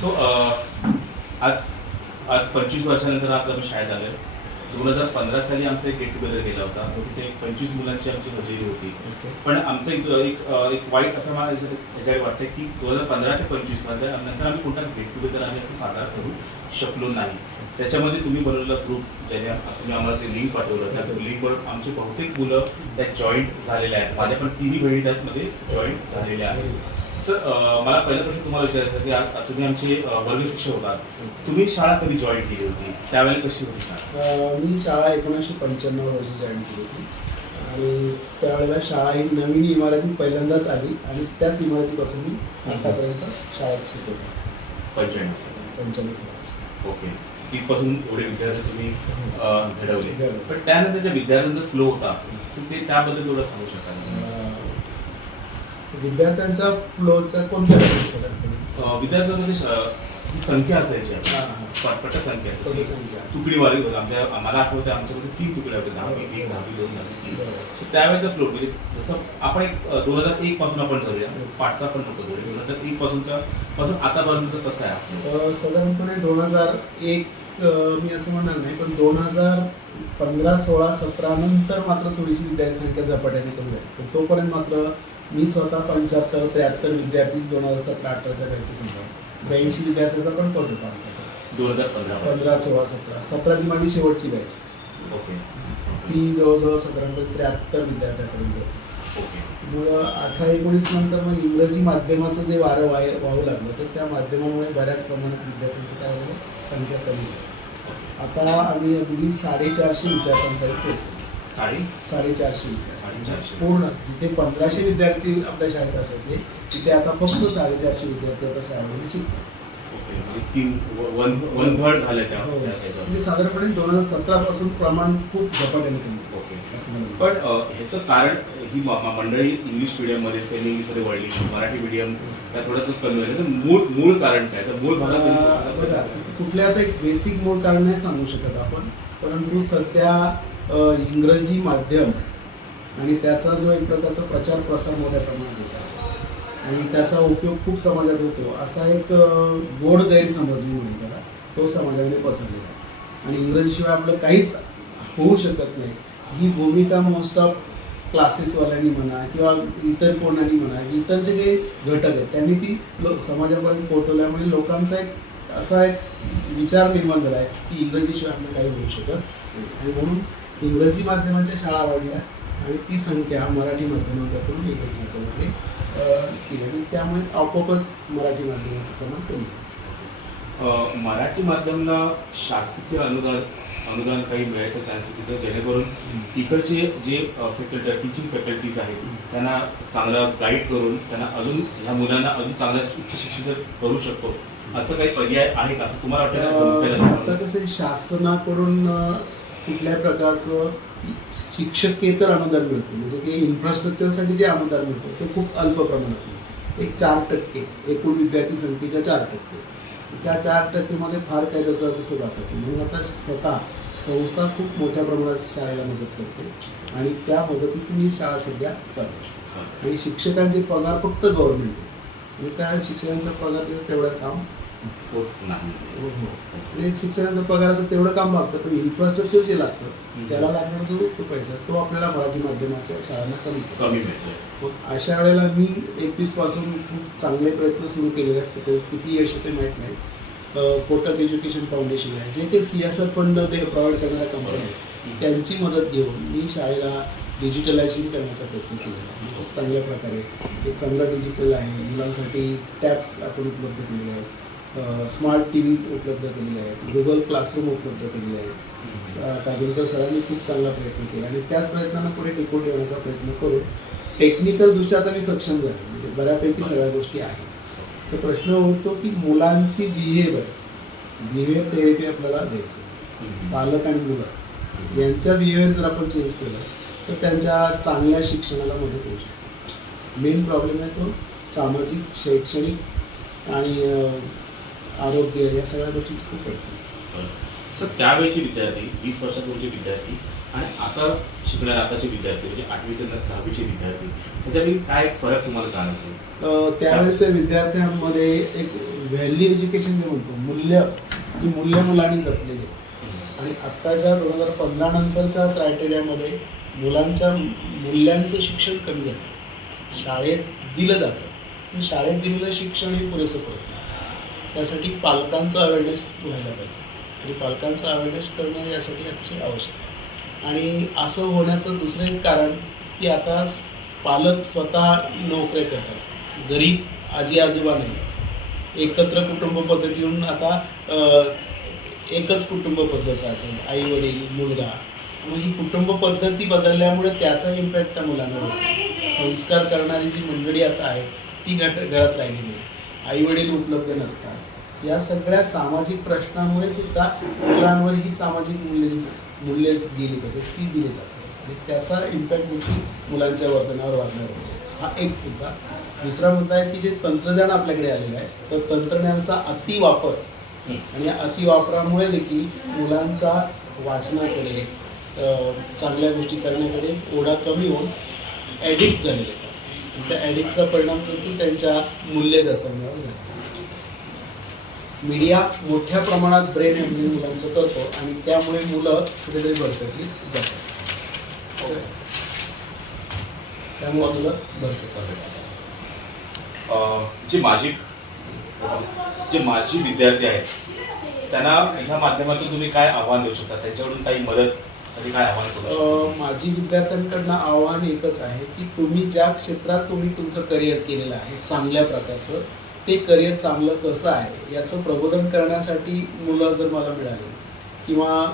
So आज आज पंचवीस वर्षानंतर आज आम्ही शाळेत आलोय. दोन हजार पंधरा साली आमचा एक गेट टुगेदर केला होता. तिथे एक पंचवीस मुलांची आमची हजेरी होती. पण आमचं एक एक एक वाईट असं मला ह्याच्याकडे वाटतं की दोन हजार पंधरा ते पंचवीसमध्ये नंतर आम्ही कोणताच गेट टुगेदर आम्ही असं सादर करू शकलो नाही. त्याच्यामध्ये तुम्ही बनवलेला ग्रुप ज्याने तुम्ही आम्हाला जे लिंक पाठवलं त्या लिंकवर आमची बहुतेक मुलं त्यात जॉईंट झालेले आहेत. माझ्या पण तिन्ही बहिणी त्यामध्ये जॉईंट झालेल्या आहेत. सर मला पहिला प्रश्न तुम्हाला विचारायचा की आ- तुम्ही आमचे वर्ग शिक्षक होतात. तुम्ही शाळा कधी जॉईन केली होती? त्यावेळेला कशी होती शाळा? अं, मी शाळा एकोणीसशे पंच्याण्णव रोजी जॉईन केली होती. आणि त्यावेळेला शाळा ही नवीन इमारतीत पहिल्यांदाच आली आणि त्याच इमारतीपासून मी आतापर्यंत शाळेत शिकवतो पंच्याण्णव साली. पंच्याण्णव सालाची ओके. तिथपासून एवढे विद्यार्थी तुम्ही अं, घडवले. घडवले. पण त्यानंतर ज्या विद्यार्थ्यांचा फ्लो होता तर ते त्याबद्दल थोडं सांगू शकाल? अं, विद्यार्थ्यांचा फ्लोचा कोणत्या विद्यार्थ्यांमध्ये संख्या असायची हा, हा. पटपट संख्या. तुकडीवारी होती. आमच्या आम्हाला आठवतं आमच्याकडे तीन तुकड्या होत्या. दहावी एक दहावी दोन दहावी तीन त्यावेळेचा फ्लो म्हणजे जसं आपण एक दोन हजार एक पासून आपण धरूया. पाचचा पण नको धरूया. दोन हजार एक पासूनचा पासून आतापर्यंत कसं आहे. साधारणपणे दोन हजार एक मी असं म्हणणार नाही पण दोन हजार पंधरा सोळा सतरा नंतर मात्र थोडीशी विद्यार्थी संख्या झपाट्याने कमी झाली. पण तोपर्यंत मात्र मी स्वतः पंच्याहत्तर त्र्याहत्तर विद्यार्थी दोन हजार सतरा अठराच्या बॅचचे संख्या ब्याऐंशी विद्यार्थ्याचा पण पट होता आमच्याकडे दोन हजार पंधरा पंधरा सोळा सतरा. सतराची माझी शेवटची बॅच ओके. ती जवळजवळ साधारणपणे त्र्याहत्तर विद्यार्थ्यापर्यंत. ओके. मग अठरा एकोणीस नंतर मग इंग्रजी माध्यमाचं जे वारं वाय वाहू लागलं तर त्या माध्यमामुळे बऱ्याच प्रमाणात विद्यार्थ्यांचं काय झालं? संख्या कमी झाली. आता आम्ही अगदी साडेचारशे विद्यार्थ्यांपर्यंत पोहोचलो साडी? साडेचारशे विद्यार्थी पूर्ण जिथे पंधराशे विद्यार्थी आपल्या शाळेत असायचे तिथे आता फक्त साडेचारशे विद्यार्थी आता शाळेमध्ये शिकतात. म्हणजे तीन वन वन थर्ड झाले त्या हो. म्हणजे साधारणपणे दोन हजार सतरा पासून प्रमाण खूप झपाट्याने कमी. ओके. असं मला पण अ, ह्याचं कारण ही म- म- मंडळी इंग्लिश मिडियममध्ये सेमी इंग्लिशमध्ये वळली मराठी मिडियम त्या थोडंसं कमी झालं तर मूळ मूळ कारण काय? तर मूळ भागात बघा कुठल्या आता एक बेसिक मूळ कारण नाही सांगू शकत आपण. परंतु सध्या अं, इंग्रजी माध्यम आणि त्याचा जो एक प्रकारचा प्रचार प्रसार मोठ्या प्रमाणात होता आणि त्याचा उपयोग खूप समाजात होतो. असा एक गोड गैरसमज मी म्हणतो त्याला. तो समाजामध्ये पसरलेला आहे. आणि इंग्रजीशिवाय आपलं काहीच होऊ शकत नाही. ही भूमिका मोस्ट ऑफ क्लासेसवाल्यांनी म्हणा किंवा इतर कोणानी म्हणा इतर जे काही घटक आहेत त्यांनी ती लो समाजापर्यंत पोहोचवल्यामुळे लोकांचा एक असा एक विचार निर्माण झाला आहे की इंग्रजीशिवाय आपलं काही होऊ शकत नाही. आणि म्हणून इंग्रजी माध्यमाच्या शाळा वाढल्या. आणि ती संख्या मराठी माध्यमाकडून इंग्रजी माध्यमामध्ये केली. आणि त्यामुळे आपोआपच मराठी माध्यमाचं प्रमाण कमी मराठी माध्यमला शासकीय अनुदान अनुदान काही मिळायचं चान्सेस तिथं जेणेकरून इकडचे जे फॅकल्टी टीचिंग फॅकल्टीज आहेत त्यांना चांगला गाईड करून त्यांना अजून ह्या मुलांना अजून चांगल्या उच्च शिक्षित करू शकतो. असं काही पर्याय आहे का? असं तुम्हाला वाटतं? कसं शासनाकडून कुठल्याही प्रकारचं शिक्षकेतर अनुदान मिळतं? म्हणजे की इन्फ्रास्ट्रक्चरसाठी जे अनुदान मिळतं ते खूप अल्प प्रमाणात मिळतं. एक चार टक्के एकूण विद्यार्थी संख्येच्या चार टक्के. त्या चार टक्केमध्ये फार काही तसं तसं जातं म्हणून आता स्वतः संस्था खूप मोठ्या प्रमाणात शाळेला मदत करते. आणि त्या मदतीतून ही शाळा सध्या चालू आणि शिक्षकांचे पगार फक्त गव्हर्नमेंट आणि त्या शिक्षकांचा पगार तेवढं काम होत नाही. हो, हो. शिक्षणाचं पगाराचं तेवढं काम लागतं पण इन्फ्रास्ट्रक्चर जे लागतं त्याला लागणारा जो तो पैसा तो आपल्याला मराठी माध्यमाच्या शाळांना कमी. कमी मग अशा वेळेला मी एकवीसपासून खूप चांगले प्रयत्न सुरू केलेले आहेत तिथे किती यश होते माहीत नाही. कोटक एज्युकेशन फाउंडेशन आहे जे काही सी एस आर फंड ते प्रोव्हाइड करणाऱ्या कंपन्या आहेत त्यांची मदत घेऊन मी शाळेला डिजिटलायझेशन करण्याचा प्रयत्न केलेला आहे. खूप चांगल्या प्रकारे. एक चांगलं डिजिटल आहे मुलांसाठी टॅब्स आपण उपलब्ध केलेले आहेत. स्मार्ट टी व्हीज उपलब्ध केलेले आहेत. गुगल क्लासरूम उपलब्ध केलेले आहेत. कागुलकर सरांनी खूप चांगला प्रयत्न केला आणि त्याच प्रयत्नांना पुढे टिकून ठेवण्याचा प्रयत्न करून टेक्निकल दृष्ट्या आता मी सक्षम झालो. म्हणजे बऱ्यापैकी सगळ्या गोष्टी आहेत. तर प्रश्न होतो की मुलांची बिहेवियर बिहेवियर थेरपी आपल्याला द्यायची. पालक आणि मुलं यांचं बिहेवियर जर आपण चेंज केलं तर त्यांच्या चांगल्या शिक्षणाला मदत होऊ शकते. मेन प्रॉब्लेम आहे तो सामाजिक शैक्षणिक आणि आरोग्य या सगळ्या गोष्टी खूप अडचण सर त्यावेळेचे विद्यार्थी वीस वर्षापूर्वीचे विद्यार्थी आणि आता शिकणारे आताचे विद्यार्थी म्हणजे आठवी ते दहावीचे विद्यार्थी त्याच्यामध्ये काय फरक तुम्हाला जाणवतो? त्यावेळेच्या विद्यार्थ्यांमध्ये एक व्हॅल्यू एज्युकेशन जे म्हणतो मूल्य ही मूल्य मुलांनी जपलेली. आणि आत्ताच्या दोन हजार पंधरा नंतरच्या क्रायटेरियामध्ये मुलांच्या मूल्यांचं शिक्षण कमी झालं. शाळेत दिलं जातं. शाळेत दिलेलं शिक्षण हे पुरेसं पडत. त्यासाठी पालकांचा अवेअरनेस व्हायला पाहिजे. आणि पालकांचा अवेअरनेस करणं यासाठी अतिशय आवश्यक आहे. आणि असं होण्याचं दुसरं एक कारण की आता पालक स्वतः नोकऱ्या करतात. गरीब आजी आजोबा नाही. एकत्र कुटुंब पद्धतीहून आता एकच कुटुंब पद्धत असेल आई वडील मुलगा. मग ही कुटुंब पद्धती बदलल्यामुळे त्याचा इम्पॅक्ट त्या मुलांना होतो. संस्कार करणारी जी मंडळी आता आहे ती घट घरात राहिली नाही आई वडील उपलब्ध नसतात. या सगळ्या सामाजिक प्रश्नांमुळे सुद्धा मुलांवर ही सामाजिक मूल्य मूल्य दिली पाहिजे ती दिली जाते. आणि त्याचा इम्पॅक्ट देखील मुलांच्या वर्तनावर वाढणार होतो हा एक मुद्दा. दुसरा मुद्दा आहे की जे तंत्रज्ञान आपल्याकडे आलेलं आहे तर तंत्रज्ञानाचा अतिवापर आणि या अतिवापरामुळे देखील मुलांचा वाचनाकडे चांगल्या गोष्टी करण्याकडे ओढा कमी होऊन ॲडिक्ट झालेले त्या ॲडिक्टचा परिणाम देखील त्यांच्या मूल्य घसरण्यावर झाला मीडिया मोठ्या प्रमाणात ब्रेन हॅमरिंग म्हणजे मुलांचं करतो आणि त्यामुळे मुलं कुठेतरी भरकटली जातात. त्यामुळे मुलं भरकटतात अं, जे माझी जे माझी विद्यार्थी आहेत त्यांना ह्या माध्यमातून तुम्ही काय आव्हान देऊ शकता? त्यांच्याकडून काही मदत साठी काय आव्हान करू शकता अ, माझी विद्यार्थ्यांकडनं आव्हान एकच आहे की तुम्ही ज्या क्षेत्रात तुम्ही तुमचं करिअर केलेलं आहे चांगल्या प्रकारचं ते करिअर चांगलं कसं आहे याचं प्रबोधन करण्यासाठी मुलं जर मला मिळाली किंवा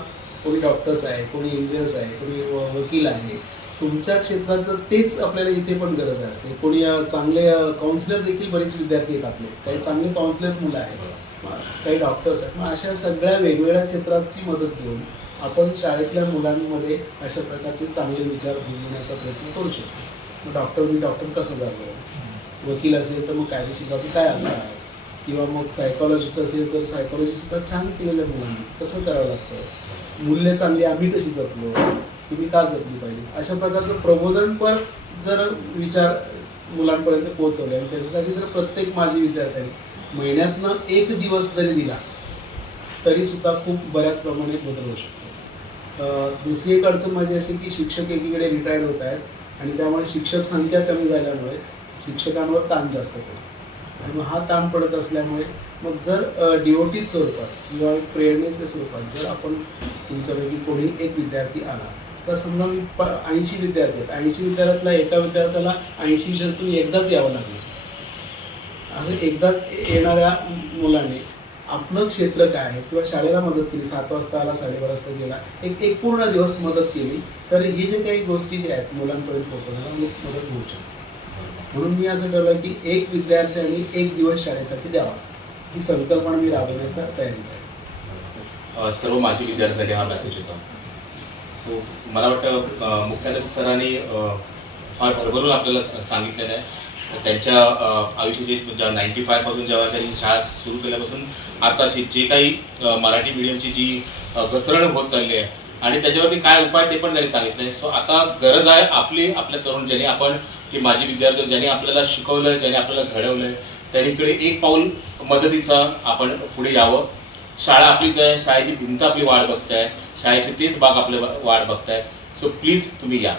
कोणी डॉक्टर्स आहे कोणी इंजिनियर्स आहे कोणी व- वकील आहे तुमच्या क्षेत्रात तेच आपल्याला इथे पण गरज असते. कोणी अ, चांगले काउन्सिलर देखील बरेच विद्यार्थी आहेत आपले. काही चांगले काउन्सिलर मुलं आहेत मग काही डॉक्टर्स आहेत. मग अशा सगळ्या वेगवेगळ्या क्षेत्राची मदत घेऊन आपण शाळेतल्या मुलांमध्ये अशा प्रकारचे चांगले विचार घेण्याचा प्रयत्न करू शकतो. मग डॉक्टर मी डॉक्टर कसं झालं वकील असेल तर मग कायदेशीर बाबी काय असं आहे किंवा मग सायकॉलॉजिस्ट असेल तर सायकॉलॉजी सुद्धा छान केलेल्या मुलांनी कसं करावं लागतं? मूल्य चांगली आम्ही कशी जपलो? तुम्ही का जपली पाहिजे? अशा प्रकारचं प्रबोधनपर जर विचार मुलांपर्यंत पोहोचवले आणि त्याच्यासाठी जर प्रत्येक माझी विद्यार्थ्यांनी महिन्यातनं एक दिवस जरी दिला तरी सुद्धा खूप बऱ्याच प्रमाणे बदल होऊ शकतो. दुसरी एक अडचण माझी अशी की शिक्षक एकीकडे रिटायर्ड होत आहेत आणि त्यामुळे शिक्षक संख्या कमी झाल्यामुळे शिक्षकांवर ताण जास्त पडतो. आणि मग हा ताण पडत असल्यामुळे मग जर डिओटी स्वरूपात किंवा प्रेरणेच्या स्वरूपात जर आपण तुमच्यापैकी कोणी एक विद्यार्थी आला तर समजा मी प ऐंशी विद्यार्थी आहेत. ऐंशी विद्यार्थ्यातला एका विद्यार्थ्याला ऐंशी विषयातून एकदाच यावं लागलं. असं एकदाच येणाऱ्या मुलाने आपलं क्षेत्र काय आहे? किंवा शाळेला मदत केली सात वाजता आला साडेबारा वाजता गेला एक एक पूर्ण दिवस मदत केली तर ही जे काही गोष्टी ज्या आहेत मुलांपर्यंत पोहोचवण्याला मदत होऊ शकते म्हणून मी असं ठरवलं की एक विद्यार्थ्यांनी एक दिवस शाळेसाठी द्यावा. ही संकल्पना मी राबवण्याचा तयारी आहे सर्व माजी विद्यार्थ्यांसाठी हा मेसेज होता. सो मला वाटतं मुख्याध्यापक सरांनी फार भरभरून आपल्याला सांगितलेलं आहे. त्यांच्या अ, आयुष्याची नाईन्टी फायपासून जेव्हा त्यांनी शाळा सुरू केल्यापासून आताची जे काही मराठी मिडियमची जी घसरण होत चालली आहे आणि त्याच्यावरती काय उपाय ते पण त्यांनी सांगितले सो आता गरज आहे आपली आपल्या तरुण ज्यांनी आपण की माजी विद्यार्थी ज्यांनी आपल्याला शिकवलंय ज्यांनी आपल्याला घडवलंय त्यांनीकडे एक पाऊल मदतीचा आपण पुढे यावं. शाळा आपलीच आहे शाळेची भिंत आपली वाढ बघताय शाळेचे तेच बाग आपले वाढ बघताय. सो प्लीज तुम्ही या.